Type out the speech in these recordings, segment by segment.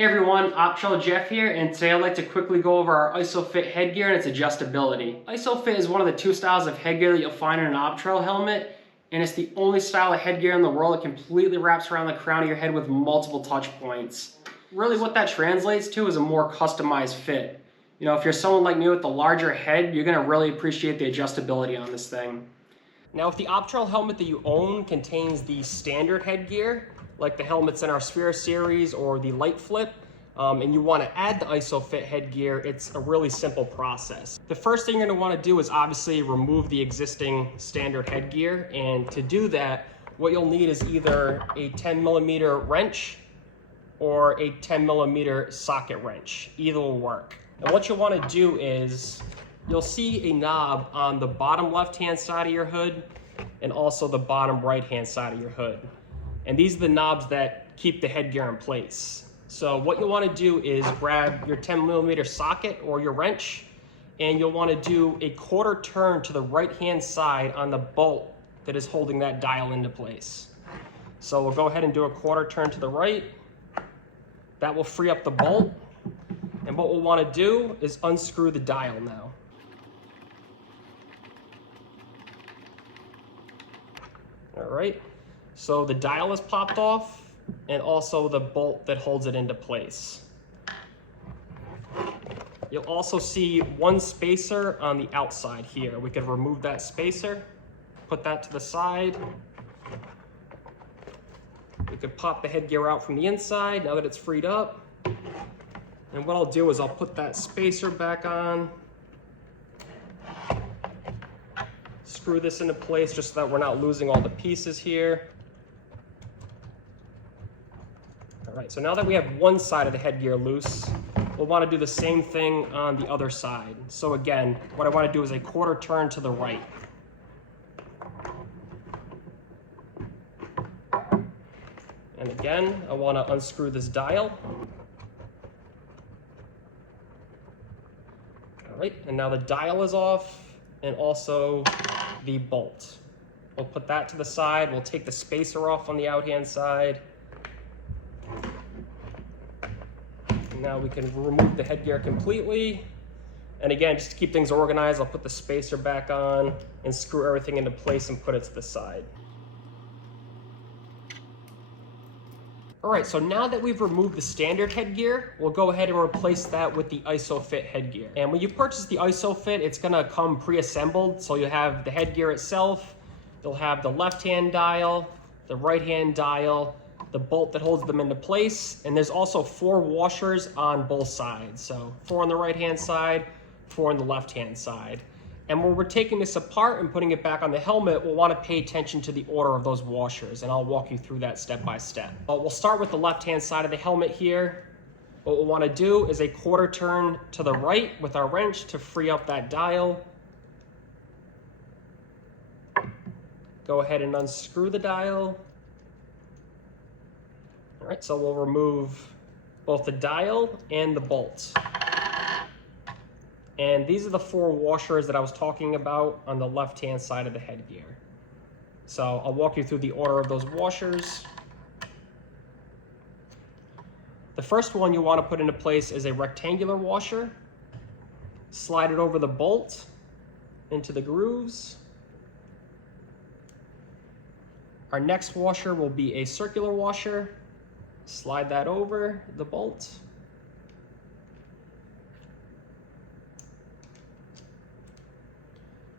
Hey everyone, Optrel Jeff here, and today I'd like to quickly go over our IsoFit headgear and its adjustability. IsoFit is one of the two styles of headgear that you'll find in an Optrel helmet, and it's the only style of headgear in the world that completely wraps around the crown of your head with multiple touch points. Really what that translates to is a more customized fit. You know, if you're someone like me with a larger head, you're going to really appreciate the adjustability on this thing. Now, if the Optrel helmet that you own contains the standard headgear, like the helmets in our Sphere series or the Light Flip, and you want to add the IsoFit headgear, it's a really simple process. The first thing you're going to want to do is obviously remove the existing standard headgear, and to do that, what you'll need is either a 10mm wrench or a 10mm socket wrench. Either will work. And what you'll want to do is, you'll see a knob on the bottom left-hand side of your hood and also the bottom right-hand side of your hood. And these are the knobs that keep the headgear in place. So what you'll want to do is grab your 10mm socket or your wrench, and you'll want to do a quarter turn to the right-hand side on the bolt that is holding that dial into place. So we'll go ahead and do a quarter turn to the right. That will free up the bolt. And what we'll want to do is unscrew the dial now. All right. So the dial is popped off, and also the bolt that holds it into place. You'll also see one spacer on the outside here. We could remove that spacer, put that to the side. We could pop the headgear out from the inside now that it's freed up. And what I'll do is I'll put that spacer back on, screw this into place just so that we're not losing all the pieces here. All right, so now that we have one side of the headgear loose, we'll want to do the same thing on the other side. So again, what I want to do is a quarter turn to the right. And again, I want to unscrew this dial. All right, and now the dial is off, and also the bolt. We'll put that to the side. We'll take the spacer off on the out-hand side. Now we can remove the headgear completely. And again, just to keep things organized, I'll put the spacer back on and screw everything into place and put it to the side. All right, so now that we've removed the standard headgear, we'll go ahead and replace that with the IsoFit headgear. And when you purchase the IsoFit, it's gonna come pre-assembled. So you'll have the headgear itself, you'll have the left-hand dial, the right-hand dial, the bolt that holds them into place, and there's also 4 washers on both sides. So 4 on the right-hand side, 4 on the left-hand side. And when we're taking this apart and putting it back on the helmet, we'll want to pay attention to the order of those washers, and I'll walk you through that step by step. But we'll start with the left-hand side of the helmet here. What we'll want to do is a quarter turn to the right with our wrench to free up that dial. Go ahead and unscrew the dial. All right, so we'll remove both the dial and the bolt. And these are the 4 washers that I was talking about on the left-hand side of the headgear. So I'll walk you through the order of those washers. The first one you want to put into place is a rectangular washer. Slide it over the bolt into the grooves. Our next washer will be a circular washer. Slide that over the bolt.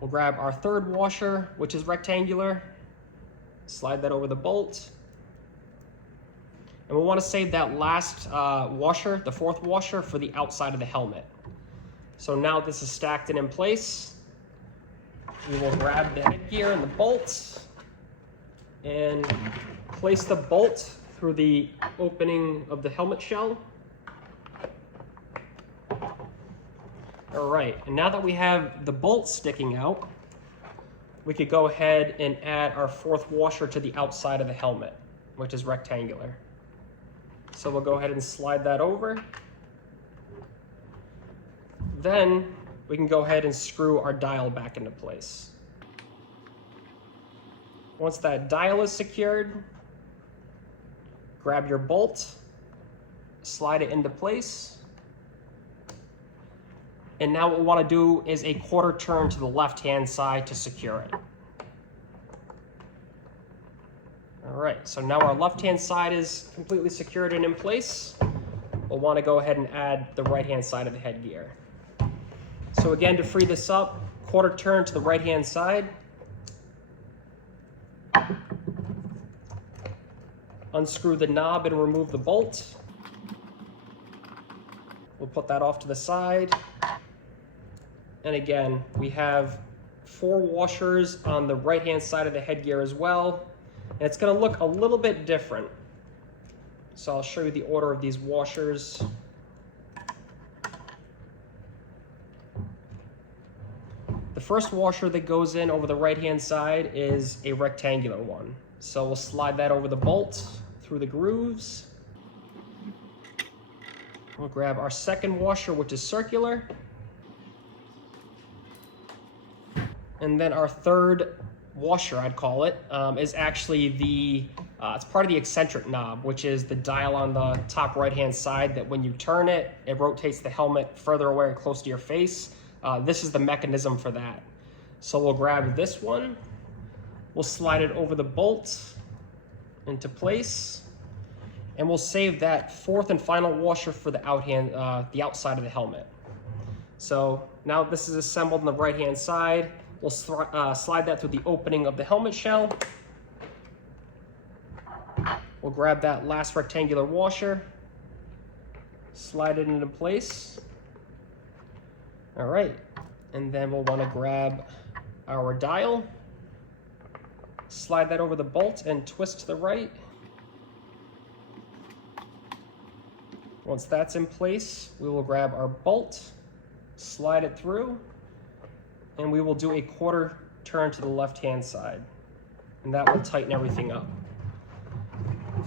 We'll grab our third washer, which is rectangular. Slide that over the bolt. And we'll want to save that last washer, the 4th washer, for the outside of the helmet. So now this is stacked and in place, we will grab the headgear and the bolts and place the bolt through the opening of the helmet shell. All right, and now that we have the bolt sticking out, we could go ahead and add our 4th washer to the outside of the helmet, which is rectangular. So we'll go ahead and slide that over. Then we can go ahead and screw our dial back into place. Once that dial is secured, grab your bolt slide it into place. And now what we want to do is a quarter turn to the left-hand side to secure it. All right, so now our left-hand side is completely secured and in place. We'll want to go ahead and add the right-hand side of the headgear. So again, to free this up, quarter turn to the right-hand side. Unscrew the knob and remove the bolt. We'll put that off to the side. And again, we have 4 washers on the right-hand side of the headgear as well. And it's going to look a little bit different. So I'll show you the order of these washers. The first washer that goes in over the right-hand side is a rectangular one. So we'll slide that over the bolt through the grooves. We'll grab our second washer, which is circular. And then our third washer, I'd call it, is actually it's part of the eccentric knob, which is the dial on the top right-hand side that when you turn it, it rotates the helmet further away or close to your face. This is the mechanism for that. So we'll grab this one, we'll slide it over the bolt into place, and we'll save that fourth and final washer for the the outside of the helmet. So now this is assembled on the right-hand side. We'll slide that through the opening of the helmet shell. We'll grab that last rectangular washer, slide it into place. All right, and then we'll want to grab our dial, slide that over the bolt and twist to the right. Once that's in place, we will grab our bolt, slide it through, and we will do a quarter turn to the left-hand side. And that will tighten everything up.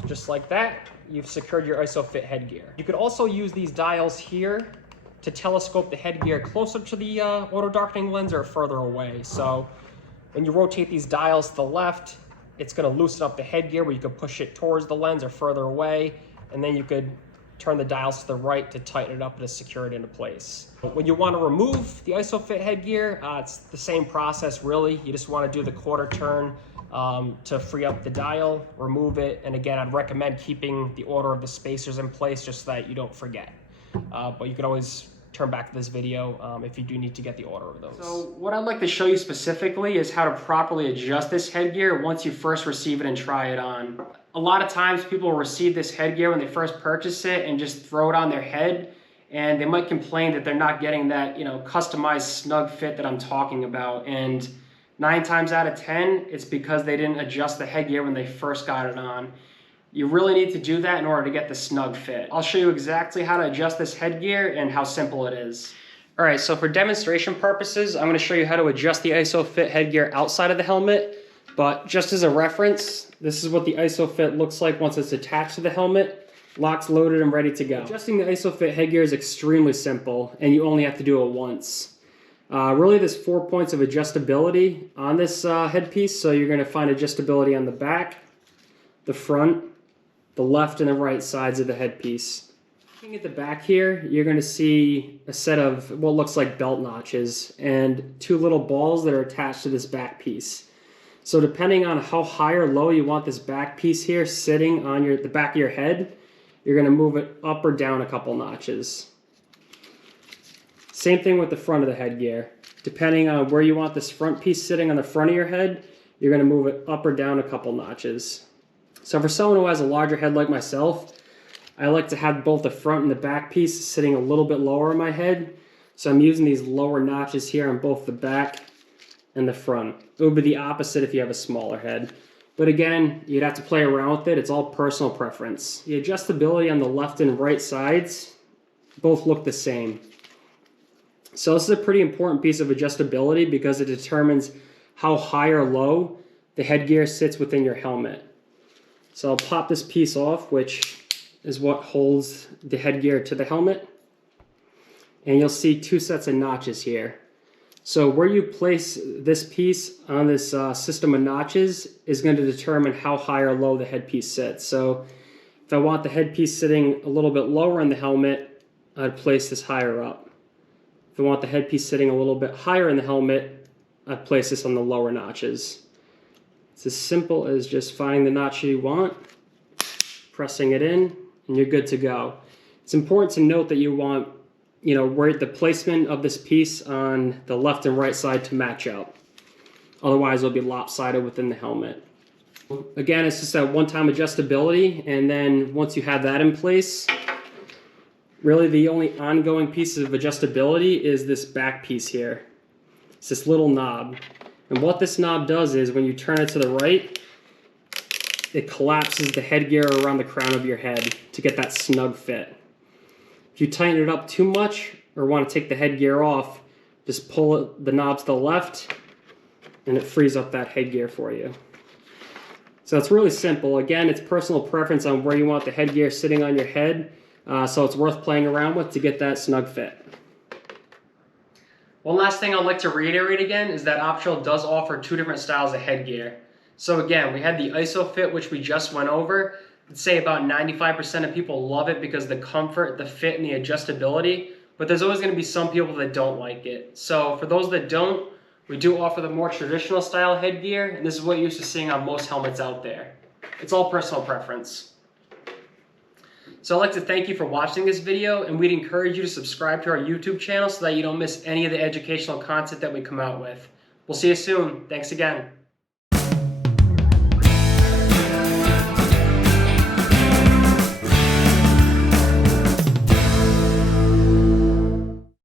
So just like that, you've secured your IsoFit headgear. You could also use these dials here to telescope the headgear closer to the auto darkening lens or further away. So when you rotate these dials to the left, it's going to loosen up the headgear where you could push it towards the lens or further away, and then you could turn the dials to the right to tighten it up and to secure it into place. But when you want to remove the IsoFit headgear, it's the same process really. You just want to do the quarter turn to free up the dial, remove it, and again, I'd recommend keeping the order of the spacers in place just so that you don't forget. But you can always turn back to this video if you do need to get the order of those. So what I'd like to show you specifically is how to properly adjust this headgear once you first receive it and try it on. A lot of times people will receive this headgear when they first purchase it and just throw it on their head, and they might complain that they're not getting that, customized snug fit that I'm talking about. And 9 times out of 10, it's because they didn't adjust the headgear when they first got it on. You really need to do that in order to get the snug fit. I'll show you exactly how to adjust this headgear and how simple it is. All right, so for demonstration purposes, I'm going to show you how to adjust the IsoFit headgear outside of the helmet. But just as a reference, this is what the IsoFit looks like once it's attached to the helmet, locked, loaded, and ready to go. Adjusting the IsoFit headgear is extremely simple, and you only have to do it once. Really, there's 4 points of adjustability on this headpiece, so you're going to find adjustability on the back, the front, the left and the right sides of the headpiece. Looking at the back here, you're going to see a set of what looks like belt notches and 2 little balls that are attached to this back piece. So depending on how high or low you want this back piece here sitting on the back of your head, you're going to move it up or down a couple notches. Same thing with the front of the headgear. Depending on where you want this front piece sitting on the front of your head, you're going to move it up or down a couple notches. So for someone who has a larger head like myself, I like to have both the front and the back piece sitting a little bit lower in my head. So I'm using these lower notches here on both the back and the front. It would be the opposite if you have a smaller head. But again, you'd have to play around with it. It's all personal preference. The adjustability on the left and right sides both look the same. So this is a pretty important piece of adjustability because it determines how high or low the headgear sits within your helmet. So I'll pop this piece off, which is what holds the headgear to the helmet. And you'll see 2 sets of notches here. So where you place this piece on this system of notches is going to determine how high or low the headpiece sits. So If I want the headpiece sitting a little bit lower in the helmet, I'd place this higher up. If I want the headpiece sitting a little bit higher in the helmet, I'd place this on the lower notches. It's as simple as just finding the notch you want, pressing it in, and you're good to go. It's important to note that you want, where the placement of this piece on the left and right side to match up. Otherwise, it'll be lopsided within the helmet. Again, it's just a one-time adjustability, and then once you have that in place, really the only ongoing piece of adjustability is this back piece here. It's this little knob. And what this knob does is when you turn it to the right, it collapses the headgear around the crown of your head to get that snug fit. If you tighten it up too much or want to take the headgear off, just pull the knob to the left and it frees up that headgear for you. So it's really simple. Again, it's personal preference on where you want the headgear sitting on your head, so it's worth playing around with to get that snug fit. One last thing I'd like to reiterate again is that Optrel does offer two different styles of headgear. So again, we had the IsoFit, which we just went over. I'd say about 95% of people love it because of the comfort, the fit, and the adjustability, but there's always going to be some people that don't like it. So for those that don't, we do offer the more traditional style headgear, and this is what you're used to seeing on most helmets out there. It's all personal preference. So I'd like to thank you for watching this video, and we'd encourage you to subscribe to our YouTube channel so that you don't miss any of the educational content that we come out with. We'll see you soon. Thanks again.